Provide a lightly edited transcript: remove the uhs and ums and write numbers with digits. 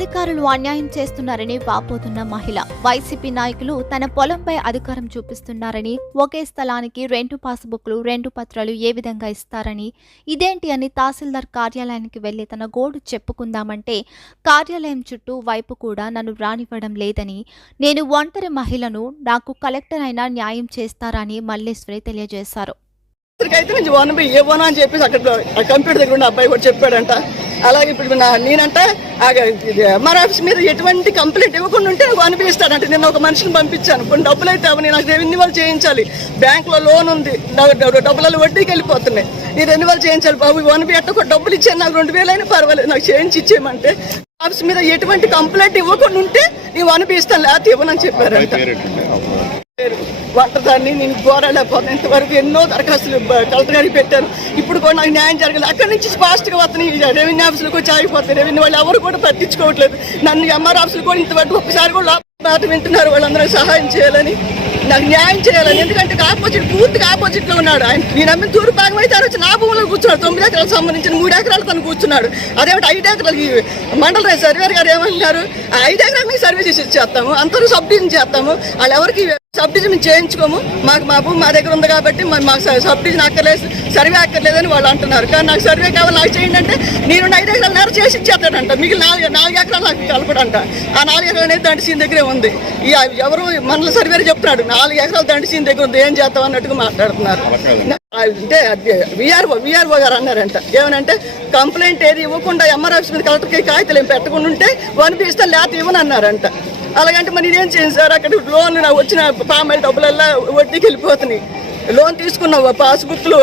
అధికారులు అన్యాయం చేస్తున్నారని వాపోతున్న మహిళ. వైసీపీ నాయకులు తన పొలంపై అధికారం చూపిస్తున్నారని, ఒకే స్థలానికి 2 పాస్బుక్లు 2 పత్రాలు ఏ విధంగా ఇస్తారని, ఇదేంటి అని తహసీల్దార్ కార్యాలయానికి వెళ్లి తన గోడు చెప్పుకుందామంటే కార్యాలయం చుట్టూ వైపు కూడా నన్ను రానివ్వడం లేదని, నేను ఒంటరి మహిళను, నాకు కలెక్టర్ అయినా న్యాయం చేస్తారా అని మల్లేశ్వరి తెలియజేశారు. అయితే నుంచి 1B ఇవ్వను అని చెప్పేసి అక్కడ కంప్యూటర్ దగ్గర ఉన్న అబ్బాయి కూడా చెప్పాడంట. అలాగే ఇప్పుడు నేనంట ఎంఆర్ ఆఫీస్ మీద ఎటువంటి కంప్లైంట్ ఇవ్వకుండా ఉంటే 1B ఇస్తాడంటే. నేను ఒక మనిషిని పంపించాను, కొన్ని డబ్బులు అయితే అవని నాకు రెన్యువల్ చేయించాలి, బ్యాంకులో లోన్ ఉంది, డబ్బులలో వడ్డీకి వెళ్ళిపోతున్నాయి, ఈ రెన్యువల్ చేయించాలి బాబు. 1B ఎట్టకు డబ్బులు ఇచ్చాను, నాకు 2000 అయినా పర్వాలేదు, నాకు చేయించి ఇచ్చేయమంటే ఆఫీస్ మీద ఎటువంటి కంప్లైంట్ ఇవ్వకుండా ఉంటే నేను 1B ఇస్తాను, లేకపోతే ఇవ్వనని చెప్పారంట. వంటదాన్ని నేను పోరాడలేకపోతాను. ఇంతవరకు ఎన్నో దరఖాస్తులు కలెక్టర్ గారికి పెట్టాను, ఇప్పుడు కూడా నాకు న్యాయం జరగలేదు. అక్కడి నుంచి ఫాస్ట్గా వస్తున్నాయి, రెవెన్యూ ఆఫీసులకు వచ్చి ఆగిపోతాయి. రెవెన్యూ వాళ్ళు ఎవరు కూడా పట్టించుకోవట్లేదు. నన్ను ఎంఆర్ ఆఫీసులు కూడా ఇంతవరకు ఒక్కసారి కూడా మాట వింటున్నారు. వాళ్ళందరూ సహాయం చేయాలని, నాకు న్యాయం చేయాలని. ఎందుకంటే పూర్తిగా ఆపోజిట్లో ఉన్నాడు ఆయన. నేను నమ్మిన తూర్పు భాగం అయితే వచ్చి నా భూములో కూర్చున్నాడు. 9 ఎకరాలకు సంబంధించిన 3 ఎకరాలు తను కూర్చున్నాడు. అదేమిటి 5 ఎకరాలకి మండల సర్వేర్ గారు ఏమంటున్నారు, 5 ఎకరాలకు సర్వే చేసి చేస్తాము, అంతవరకు సబ్ డివిజన్ చేస్తాము, వాళ్ళు ఎవరికి సబ్ డివిజన్ చేయించుకోము, మా భూమి మా దగ్గర ఉంది కాబట్టి మాకు సబ్ డివిజన్ అక్కర్లేదు, సర్వే అక్కర్లేదని వాళ్ళు అంటున్నారు. కానీ నాకు సర్వే కావాలి, నాకు చేయండి అంటే నేను 5 ఎకరాలు నేర చేసి ఇచ్చేస్తాడంట. మిగిలిన 4 ఎకరాలు నాకు కలపడంట. ఆ 4 ఎకరాలు అనేది దండిసీన్ దగ్గరే ఉంది. ఎవరు మండల సర్వేర్ చెప్తున్నాడు 4 ఎకరాలు దండిసీన్ దగ్గర ఉంది, ఏం చేస్తాం అన్నట్టుగా మాట్లాడుతున్నారు. అంటే విఆర్ఓ గారు అన్నారంట, ఏమనంటే కంప్లైంట్ ఏది ఇవ్వకుండా ఎంఆర్ ఆఫీస్ మీద కలెక్టర్కి కాగితాలు ఏం పెట్టకుండా ఉంటే 1B ఇస్తాను, లేకపోతే ఇవ్వను అన్నారంట. అలాగంటే మరి ఇదేం చేయండి సార్, అక్కడ లోన్ నాకు వచ్చిన పామాయిల్ డబ్బులల్లా వడ్డీకి వెళ్ళిపోతున్నాయి. లోన్ తీసుకున్న పాస్బుక్లు